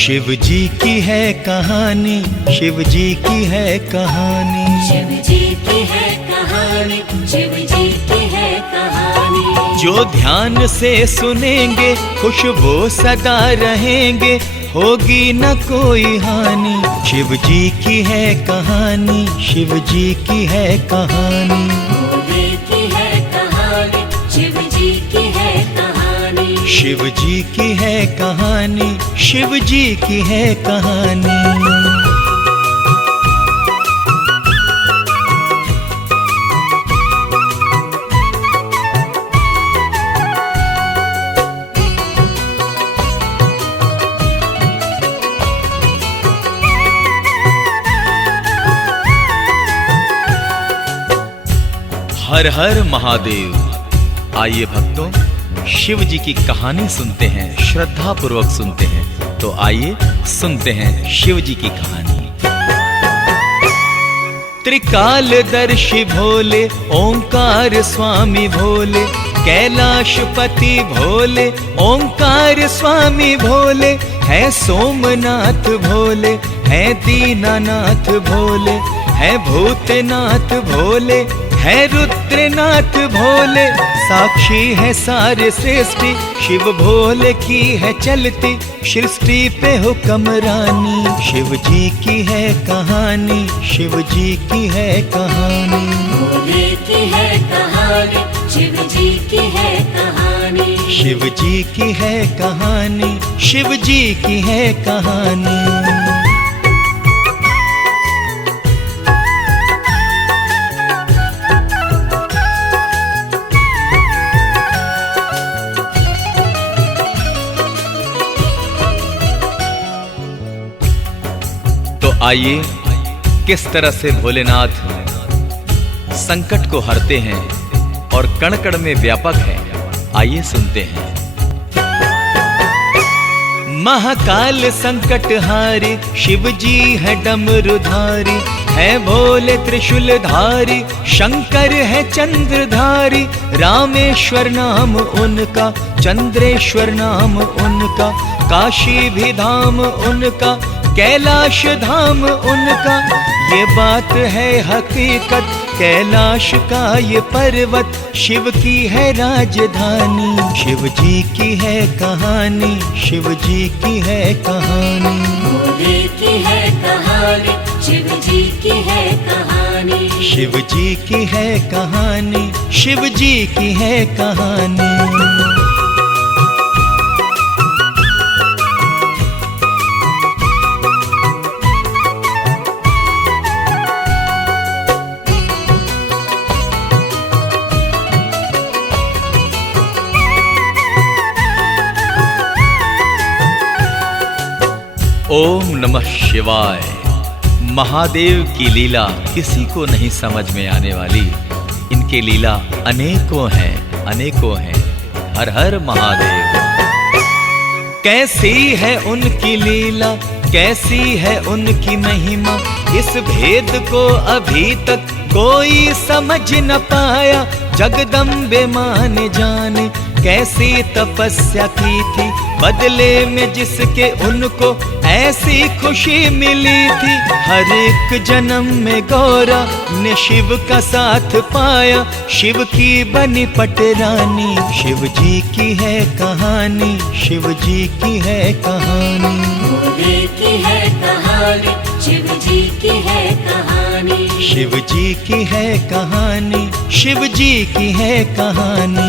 शिव जी की है कहानी, शिव जी की है कहानी, शिव जी की है कहानी, शिव जी की है कहानी। जो ध्यान से सुनेंगे खुश वो सदा रहेंगे, होगी न कोई हानि। शिव जी की है कहानी, शिव जी की है कहानी, भोले की है कहानी, शिव जी की है कहानी। शिव जी की है कहानी, शिव जी की है कहानी। हर हर महादेव। आइए भक्तों, शिव जी की कहानी सुनते हैं, श्रद्धा पूर्वक सुनते हैं। तो आइए सुनते हैं शिव जी की कहानी। त्रिकालदर्शी भोले, ओंकार स्वामी भोले, कैलाशपति भोले, ओंकार स्वामी भोले, है सोमनाथ भोले, है दीनानाथ भोले, है भूतनाथ भोले, है रुद्रनाथ भोले। साक्षी है सारे सृष्टि, शिव भोले की है चलती सृष्टि पे हुक्मरानी। शिव जी की है कहानी, शिव जी की है कहानी, भोले की है कहानी, शिव जी की है कहानी। शिव जी की है कहानी, शिव जी की है कहानी। आइए किस तरह से भोलेनाथ संकट को हरते हैं और कण कण में व्यापक है, आइए सुनते हैं। महाकाल संकटहारी, शिव जी है डमरुधारी, है भोले त्रिशूलधारी, शंकर है चंद्रधारी। रामेश्वर नाम उनका, चंद्रेश्वर नाम उनका, काशी भी धाम उनका, कैलाश धाम उनका। ये बात है हकीकत, कैलाश का ये पर्वत शिव की है राजधानी। शिव जी की है कहानी, शिव जी की है कहानी, भोले की है कहानी, शिव जी की है कहानी। शिव जी की है कहानी, शिव जी की है कहानी। ओम नमः शिवाय। महादेव की लीला किसी को नहीं समझ में आने वाली। इनके लीला अनेकों हैं, अनेकों हैं। हर हर महादेव। कैसी है उनकी लीला, कैसी है उनकी महिमा, इस भेद को अभी तक कोई समझ न पाया। जगदम्बे मान जाने कैसी तपस्या की थी, बदले में जिसके उनको ऐसी खुशी मिली थी। हर एक जन्म में गौरा ने शिव का साथ पाया, शिव की बनी पटरानी। शिव जी की है कहानी, शिव जी की है कहानी, भोले की है कहानी, शिव जी की है कहानी। शिव जी की है कहानी, शिव जी की है कहानी।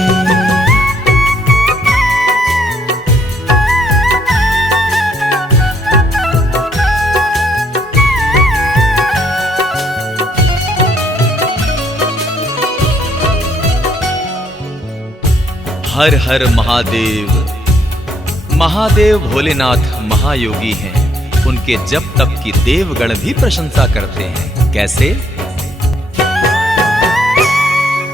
हर हर महादेव। महादेव भोलेनाथ महायोगी हैं, उनके जप तप की देवगण भी प्रशंसा करते हैं। कैसे?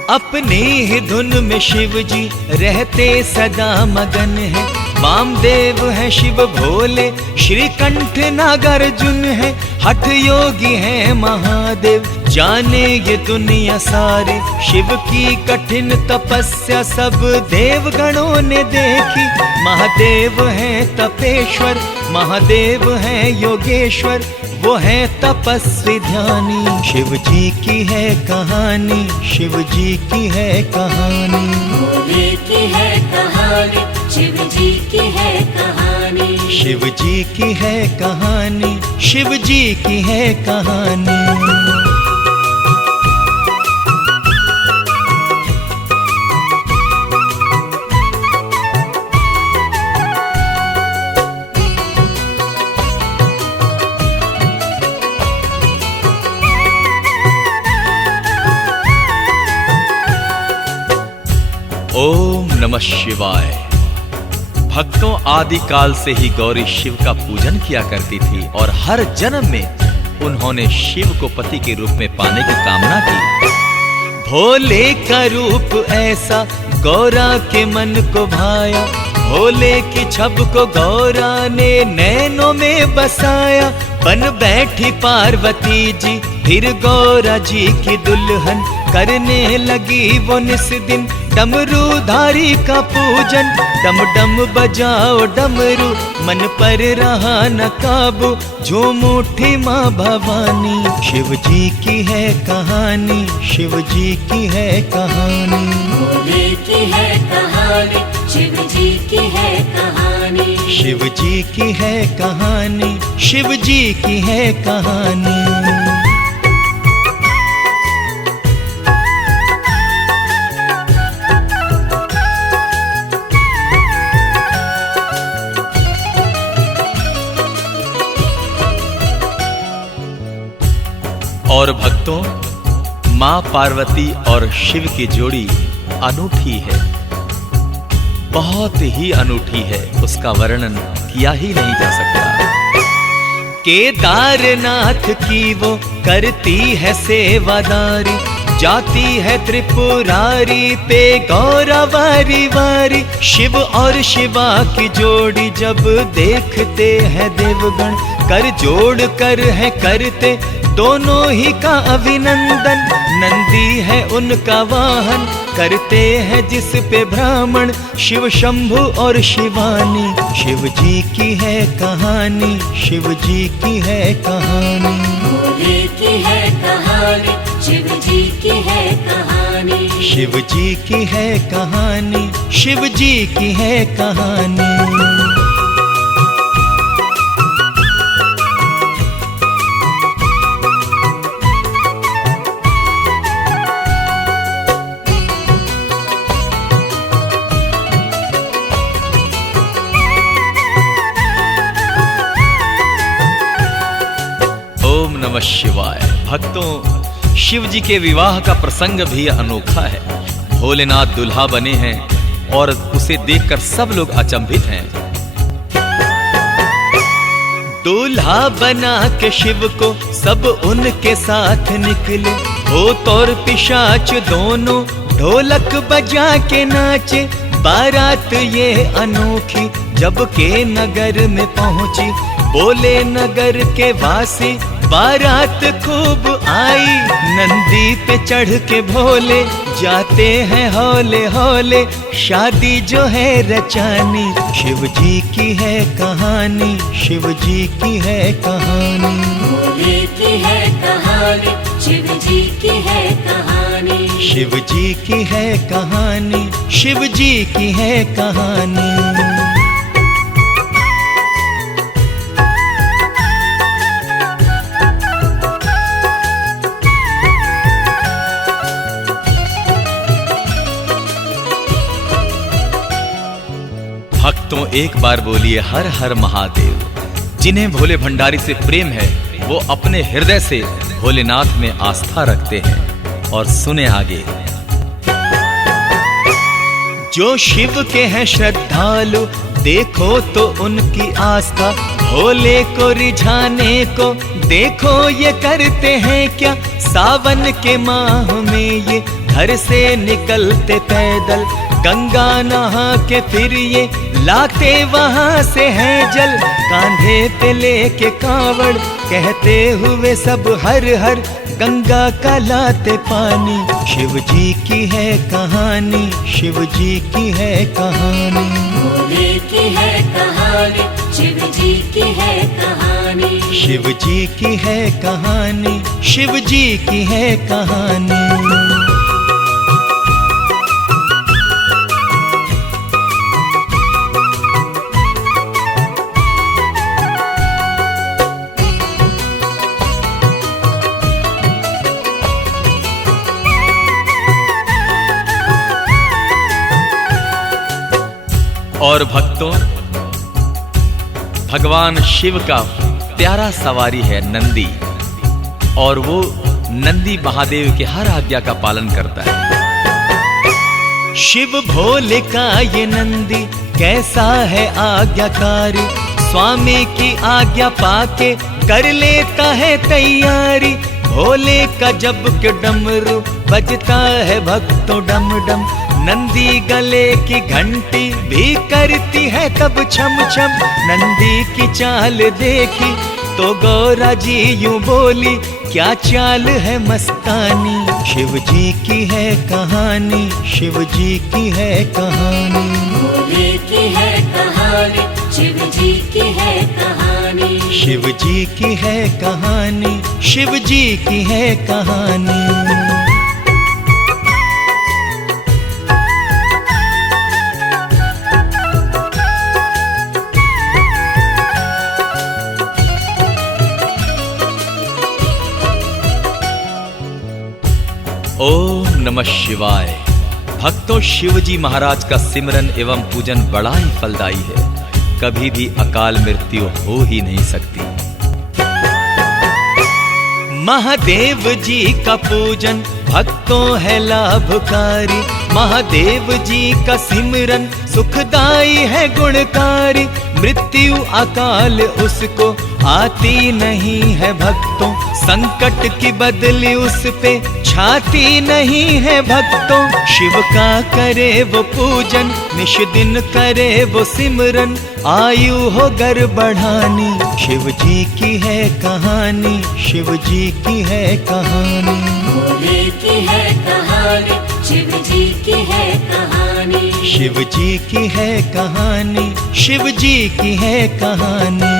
अपनी ही धुन में शिव जी रहते सदा मगन है। वामदेव है शिव भोले, श्रीकंठ नागार्जुन है, हठ योगी है महादेव, जाने ये दुनिया सारी। शिव की कठिन तपस्या सब देवगणों ने देखी। महादेव है तपेश्वर, महादेव है योगेश्वर, वो है तपस्वी ध्यानी। शिव जी की है कहानी, शिव जी की है कहानी। भोले की है कहानी, शिव जी की है कहानी। शिव जी की है कहानी, शिव जी की है कहानी। ओम नमः शिवाय। भक्तों, आदिकाल से ही गौरी शिव का पूजन किया करती थी और हर जन्म में उन्होंने शिव को पति के रूप में पाने की कामना की। भोले का रूप ऐसा गौरा के मन को भाया, भोले की छब को गौरा ने नैनों में बसाया। बन बैठी पार्वती जी फिर गौरा जी की दुल्हन, करने लगी वो निस दिन डमरूधारी का पूजन। डम डम बजाओ डमरू, मन पर रहा न काबू, झूम उठी माँ भवानी। शिव जी की है कहानी, शिव जी की है कहानी। भोले की है कहानी, शिव जी की है कहानी। शिव जी की है कहानी, शिव जी की है कहानी। और भक्तों, माँ पार्वती और शिव की जोड़ी अनूठी है, बहुत ही अनूठी है। उसका वर्णन किया ही नहीं जा सकता। केदारनाथ की वो करती है सेवादारी, जाती है त्रिपुरारी पे गौरा वारी वारी। शिव और शिवा की जोड़ी जब देखते हैं देवगण, कर जोड़ कर है करते दोनों ही का अभिनंदन। नंदी है उनका वाहन, करते हैं जिस पे ब्राह्मण, शिव शंभु और शिवानी। शिव जी की है कहानी, शिव जी की है कहानी। भोले की है कहानी, शिव जी की है कहानी। शिव जी की है कहानी, शिव जी की है कहानी। नमः शिवाय। भक्तों, शिव जी के विवाह का प्रसंग भी अनोखा है। भोलेनाथ दुल्हा बने हैं और उसे देखकर सब लोग अचंभित हैं। दूल्हा बना के शिव को सब उनके साथ निकले, भूत और पिशाच दोनों ढोलक बजा के नाचे। बारात ये अनोखी जब के नगर में पहुंची, बोले नगर के वासी बारात खूब आई। नंदी पे चढ़ के भोले जाते हैं हौले हौले, शादी जो है रचानी। शिव जी की है कहानी, शिव जी की है कहानी। भोले की है कहानी, शिव जी की है कहानी। शिव जी की है कहानी, शिव जी की है कहानी। भक्तों, एक बार बोलिए हर हर महादेव। जिन्हें भोले भंडारी से प्रेम है वो अपने हृदय से भोलेनाथ में आस्था रखते हैं। और सुने आगे। जो शिव के हैं श्रद्धालु, देखो तो उनकी आस्था। भोले को रिझाने को देखो ये करते हैं क्या। सावन के माह में ये घर से निकलते पैदल, गंगा नहा के फिर ये लाते वहां से हैं जल, कांधे पे लेके कांवड़, कहते हुए सब हर हर, गंगा का लाते पानी। शिव जी की है कहानी, शिव जी की है कहानी। भोले की है कहानी, शिव जी की है कहानी। शिव जी की है कहानी, शिव जी की है कहानी। और भक्तों, भगवान शिव का प्यारा सवारी है नंदी, और वो नंदी महादेव के हर आज्ञा का पालन करता है। शिव भोले का ये नंदी कैसा है आज्ञाकारी, स्वामी की आज्ञा पाके कर लेता है तैयारी। भोले का जब के डमरू बजता है भक्तों डम डम, नंदी गले की घंटी भी करती है तब छम छम। नंदी की चाल देखी तो गौरा जी यूं बोली, क्या चाल है मस्तानी। शिव जी की है कहानी, शिव जी की है कहानी। भोले की है कहानी, शिव जी की है कहानी। शिव जी की है कहानी, शिव जी की है कहानी। ओम नमः शिवाय। भक्तों, शिव जी महाराज का सिमरन एवं पूजन बड़ा ही फलदायी है, कभी भी अकाल मृत्यु हो ही नहीं सकती। महादेव जी का पूजन भक्तों है लाभकारी, महादेव जी का सिमरन सुखदाई है गुणकारी। मृत्यु अकाल उसको आती नहीं है भक्तों, संकट की बदली उस पे छाती नहीं है भक्तों। शिव का करे वो पूजन, निश दिन करे वो सिमरन, आयु हो गर बढ़ानी। शिव जी की है कहानी, शिव जी की है कहानी। भोले की है कहानी, शिव जी की है कहानी। शिव जी की है कहानी, शिव जी की है कहानी।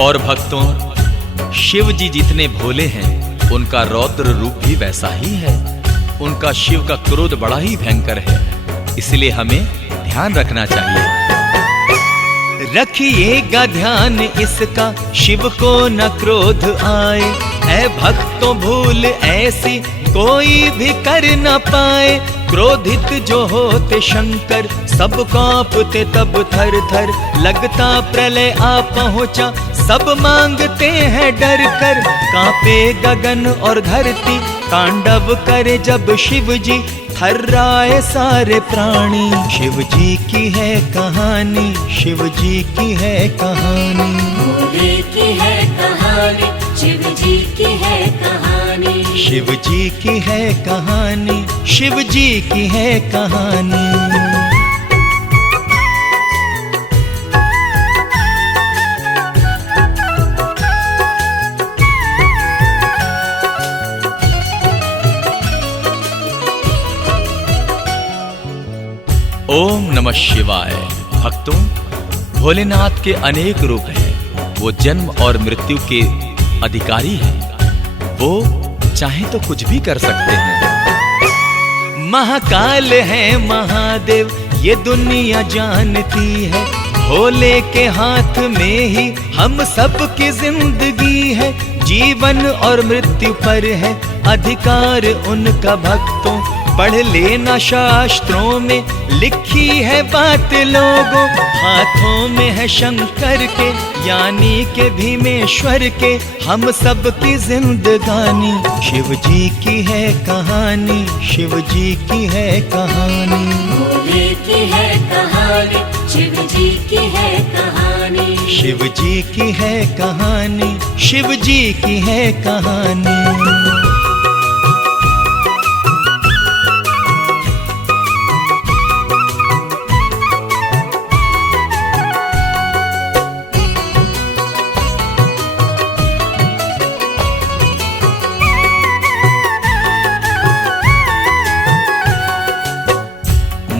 और भक्तों, शिव जी जितने भोले हैं उनका रौद्र रूप भी वैसा ही है। उनका शिव का क्रोध बड़ा ही भयंकर है, इसलिए हमें ध्यान रखना चाहिए। रखिएगा ध्यान इसका, शिव को न क्रोध आए। ऐ भक्तों, भूल ऐसी कोई भी कर न पाए। क्रोधित जो होते शंकर, सब कांपते तब थर थर। लगता प्रलय आ पहुंचा, सब मांगते हैं डर कर। कांपे गगन और धरती, तांडव करे जब शिव जी, थर्राए सारे प्राणी। शिव जी की है कहानी, शिव जी की है कहानी। भोले की है कहानी, शिव जी की है कहानी। शिव जी की है कहानी, शिव जी की है कहानी। ओम नमः शिवाय। भक्तों, भोलेनाथ के अनेक रूप हैं। वो जन्म और मृत्यु के अधिकारी हैं। वो चाहे तो कुछ भी कर सकते हैं। महाकाल है महादेव, ये दुनिया जानती है। भोले के हाथ में ही हम सब की जिंदगी है। जीवन और मृत्यु पर है अधिकार उनका भक्तों, पढ़ लेना शास्त्रों में लिखी है बात लोगों, हाथों में है शंकर के यानी के भीमेश्वर के, हम सब की जिंदगानी शिव जी की है कहानी, शिव जी की है कहानी। भोले की है कहानी, शिव जी की है कहानी, शिव जी की है कहानी, शिव जी की है कहानी।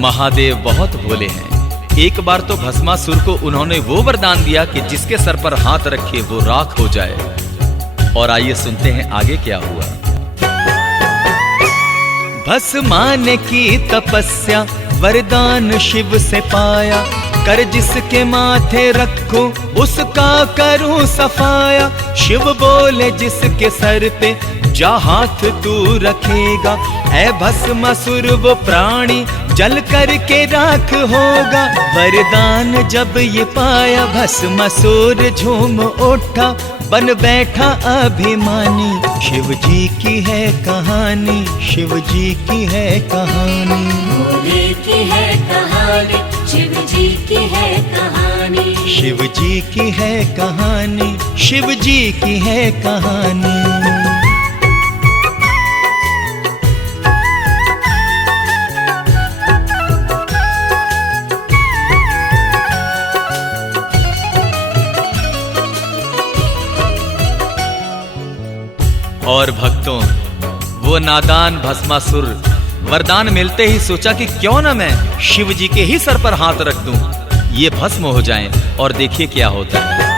महादेव बहुत भोले हैं। एक बार तो भस्मासुर को उन्होंने वो वरदान दिया कि जिसके सर पर हाथ रखे वो राख हो जाए। और आइए सुनते हैं आगे क्या हुआ। भस्मा ने की तपस्या वरदान शिव से पाया, कर जिसके माथे रखूं उसका करूं सफाया। शिव बोले जिसके सर पे जा हाथ तू रखेगा, ऐ भस्मासुर वो प्राणी जल करके राख होगा। वरदान जब ये पाया भस्मासुर झूम उठा, बन बैठा अभिमानी। शिव जी की है कहानी, शिव जी की है कहानी। भोले की है कहानी, शिव जी की है कहानी, शिव जी की है कहानी, शिव जी की है कहानी। और भक्तों, वो नादान भस्मासुर वरदान मिलते ही सोचा कि क्यों ना मैं शिव जी के ही सर पर हाथ रख दूं, ये भस्म हो जाएं। और देखिए क्या होता है।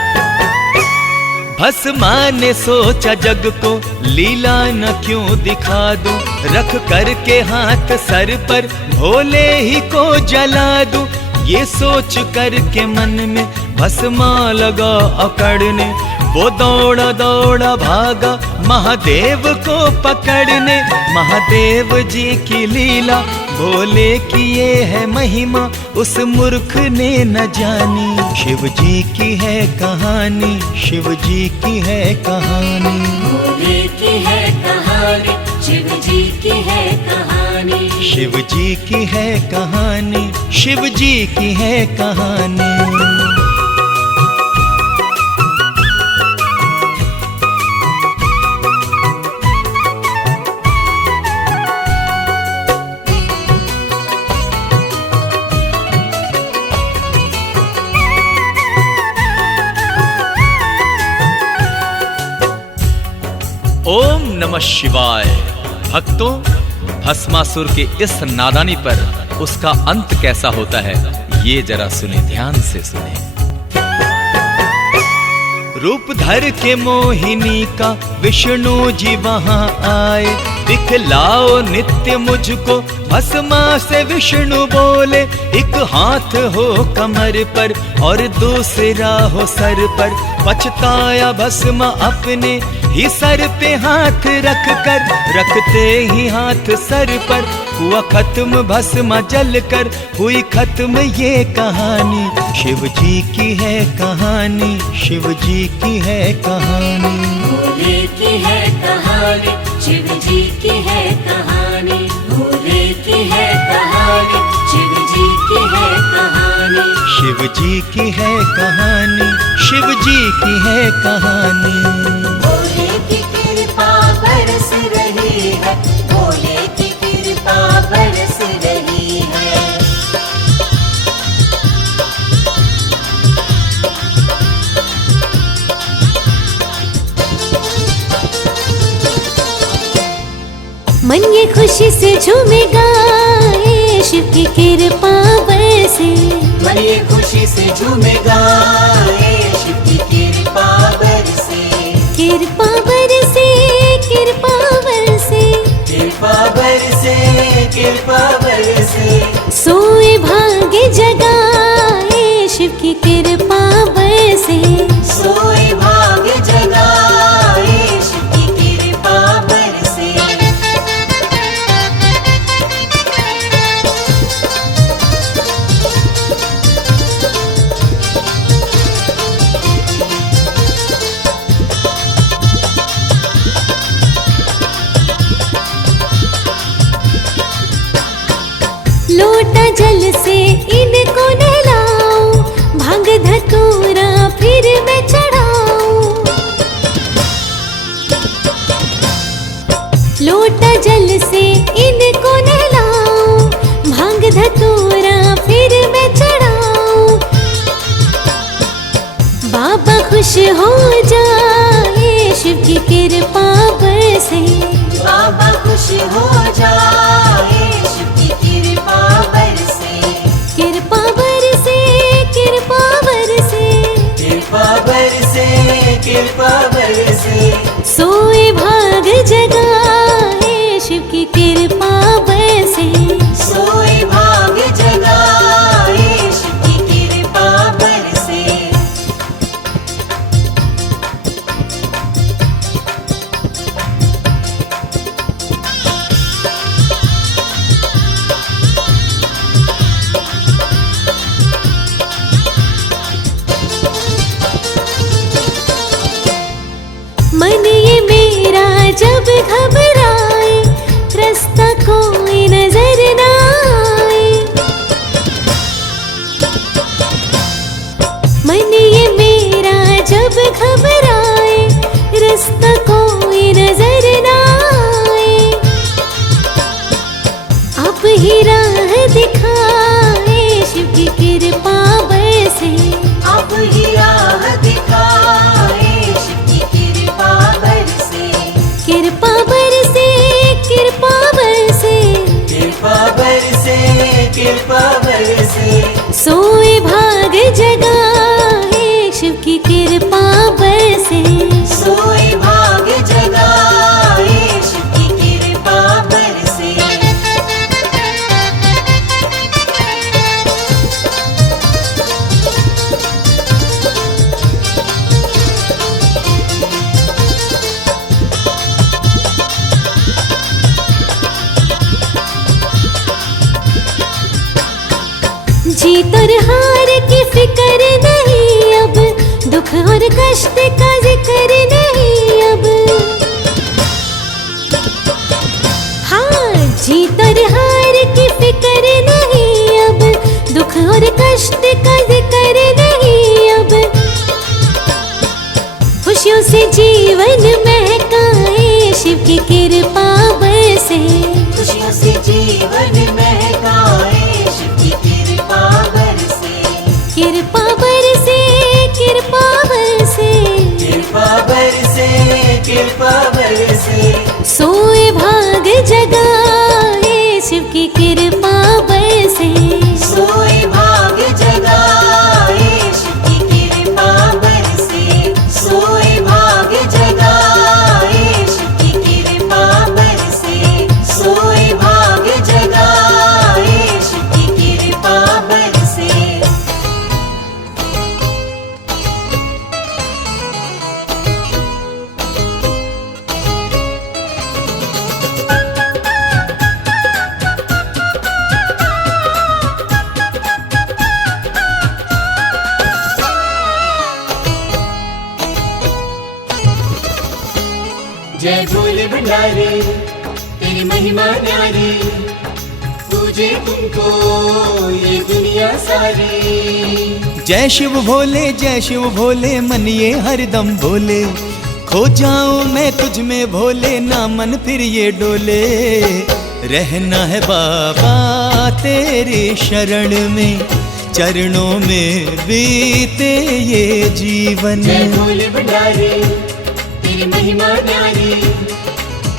भस्मा ने सोचा जग को लीला न क्यों दिखा दूं, रख करके हाथ सर पर भोले ही को जला दूं। ये सोच करके मन में भस्मा लगा अकड़ने, वो दौड़ा दौड़ा भागा महादेव को पकड़ने। महादेव जी की लीला भोले की ये है महिमा, उस मूर्ख ने न जानी। शिव जी की है कहानी, शिव जी की है कहानी। भोले की है कहानी, शिव जी की है कहानी, शिव जी की है कहानी, शिव जी की है कहानी। ओम नमः शिवाय। भक्तों, भस्मासुर के इस नादानी पर उसका अंत कैसा होता है ये जरा सुने, ध्यान से सुने। रूप धर के मोहिनी का विष्णु जी वहां आए, दिखलाओ नित्य मुझको भस्मा से विष्णु बोले। एक हाथ हो कमर पर और दूसरा हो सर पर, पछताया भस्मा अपने ही सर पे हाथ रख कर। रखते ही हाथ सर पर हुआ खत्म भस्मा जल कर, हुई खत्म ये कहानी। शिव जी की है कहानी, शिव जी की है कहानी। भोले की है कहानी, शिव जी की है कहानी, भोले की है कहानी, शिव जी की है कहानी, शिव जी की है कहानी, शिव जी की है कहानी। भोले की कृपा बरस रही है, भोले की कृपा बरस रही है। मन ये खुशी से झूमेगा, ये शिव की कृपा बरसे। मन ये खुशी से झूमेगा, ये शिव की कृपा बरसे। कृपा बरसे, कृपा बरसे, कृपा बरसे, कृपा बरसे। सोए भाग्य जगाए, शिव की कृपा बरसे। सोए भाग्य जगाए, शिव की कृपा बरसे। लोटा जल से इनको नहलाऊं, भांग धतूरा फिर मैं चढ़ाऊं। लोटा जल से इनको नहलाऊं, भांग धतूरा फिर मैं चढ़ाऊं। बाबा खुश हो जाए शिव की कृपा बरसे, बाबा खुश हो जाए शिव की कृपा बरसे, कृपा बरसे, कृपा बरसे, कृपा बरसे, कृपा बरसे। सोए भाग जगाए शिव की कृपा बरसे। सोए भाग जगाए शिव की कृपा बरसे। मन ये मेरा जब घबराए, रास्ता कोई नजर ना आए। मन ये मेरा जब घबराए, रास्ता कोई नजर ना आए। आप ही राह दिखाए शिव की कृपा बरसे, अब ही राह दिखाए शिव की कृपा बरसे, कृपा बरसे, कृपा बरसे। कृपा बरसे, कृपा बरसे। सोए भाग जगाए शिव की कृपा बरसे। सोए भाग जगाए शिव की कृपा बरसे। जीत और हार की फिक्र नहीं अब, दुख और कष्ट का जिक्र नहीं अब। हाँ, जीत और हार की फिक्र नहीं अब, दुख और कष्ट का जिक्र नहीं अब। खुशियों से जीवन महकाए शिव की कृपा बरसे। खुशियों से जीवन महकाए शिव की कृपा बरसे। कृपा बरसे, कृपा बरसे। कृपा बरसे, कृपा बरसे। सोए भाग जगाए शिव की कृपा बरसे। सोए भाग जगाए शिव की कृपा बरसे। सोए भाग जगाए शिव की कृपा बरसे। सोए भाग जगाए शिव की कृपा बरसे। जय भोले भंडारी तेरी महिमा न्यारी, पूजे तुमको ये दुनिया सारी। जय शिव भोले, जय शिव भोले, मन ये हरदम भोले। खो जाऊं मैं तुझ में भोले, ना मन फिर ये डोले। रहना है बाबा तेरी शरण में, चरणों में बीते ये जीवन। जय भोले भंडारी तेरी महिमा न्यारी,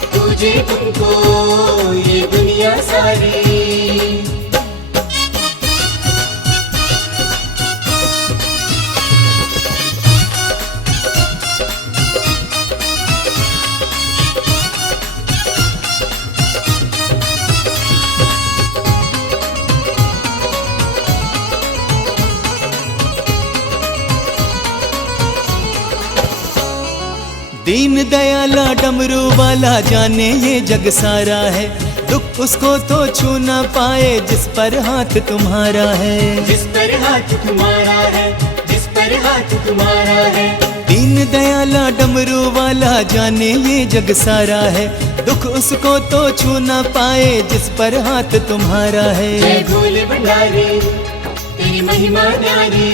पूजे तुमको ये दुनिया सारी। दीन दयाला डमरू वाला जाने ये जग सारा है, दुख उसको तो छू ना पाए जिस पर हाथ तुम्हारा है। जिस पर हाथ तुम्हारा है, जिस पर हाथ तुम्हारा है। दीन दयाला डमरू वाला जाने ये जग सारा है, दुख उसको तो छू ना पाए जिस पर हाथ तुम्हारा है। जय भोले भंडारी तेरी महिमा न्यारी,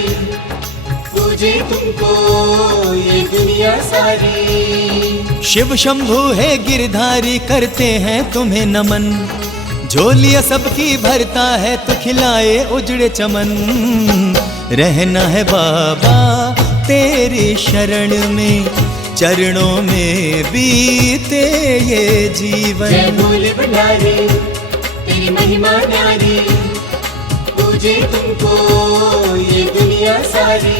पूजे तुमको ये दुनिया सारी। शिव शंभु है गिरधारी, करते हैं तुम्हें नमन। झोलियां सबकी भरता है तो खिलाए उजड़े चमन। रहना है बाबा तेरी शरण में, चरणों में बीते ये जीवन। जय भोले भंडारी तेरी महिमा न्यारी, पूजे तुमको ये दुनिया सारी।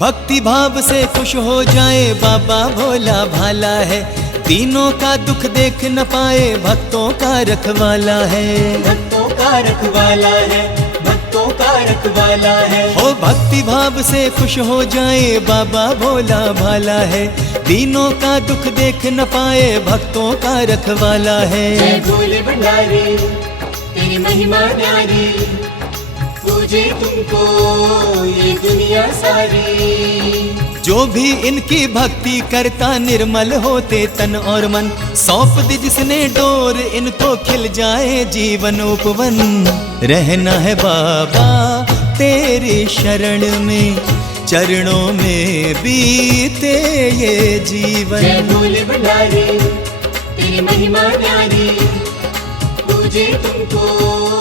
भक्ति भाव से खुश हो जाए बाबा भोला भाला है। तीनों का दुख देख न पाए भक्तों का रखवाला है। भक्तों का रखवाला है, भक्तों का रखवाला है। हो भक्ति भाव से खुश हो जाए बाबा भोला भाला है। तीनों का दुख देख न पाए भक्तों का रखवाला है। जय भोले भंडारी तेरी महिमा न्यारी, पूजे तुमको ये दुनिया सारी। जो भी इनकी भक्ति करता निर्मल होते तन और मन। सौंप दी जिसने डोर इनको खिल जाए जीवन उपवन। रहना है बाबा तेरी शरण में, चरणों में बीते ये जीवन। जय भोले भंडारी तेरी महिमा न्यारी, पूजे तुमको